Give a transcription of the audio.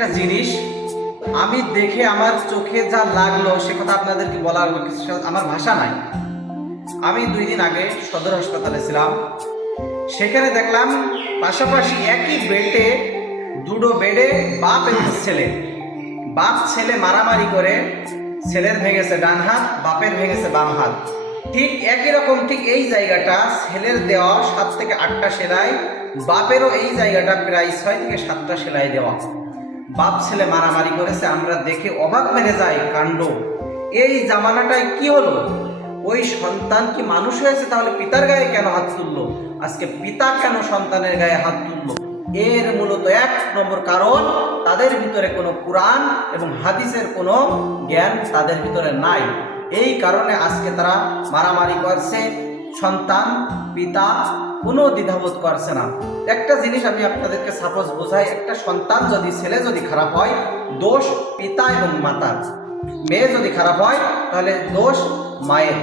একটা জিনিস আমি দেখে আমার চোখে যা লাগলো সে কথা আপনাদেরকে বলার আমার ভাষা নাই। আমি 2 দিন আগে সদর হাসপাতালে ছিলাম। সেখানে দেখলাম পাশাপাশি একই বেডে দুটো বেডে বাপ এবং ছেলে। বাপ ছেলে মারামারি করে, ছেলের ভেঙেছে ডান হাত, বাপের ভেঙেছে বাম হাত। ঠিক একই রকম, ঠিক এই জায়গাটা ছেলের দেওয়া 7 থেকে 8টা সেলাই, বাপেরও এই জায়গাটা প্রায় 6 থেকে 7টা সেলাই দেওয়া। বাপ ছেলে মারামারি করেছে, আমরা দেখে অবাক মেরে যাই। কাণ্ড! এই জামানাটায় কি হলো? ওই সন্তান কি মানুষ হয়েছে? তাহলে পিতার গায়ে কেন হাত তুললো? আজকে পিতা কেন সন্তানের গায়ে হাত তুললো? এর মূলত 1 নম্বর কারণ, তাদের ভিতরে কোনো কোরআন এবং হাদিসের কোনো জ্ঞান তাদের ভিতরে নাই। এই কারণে আজকে তারা মারামারি করছে। সন্তান পিতা কোনো দ্বিধাবোধ করছে না। একটা জিনিস আমি আপনাদেরকে সাপোজ বোঝাই, একটা সন্তান যদি, ছেলে যদি খারাপ হয়, দোষ পিতা এবং মাতার। মেয়ে যদি খারাপ হয় তাহলে দোষ মায়ের।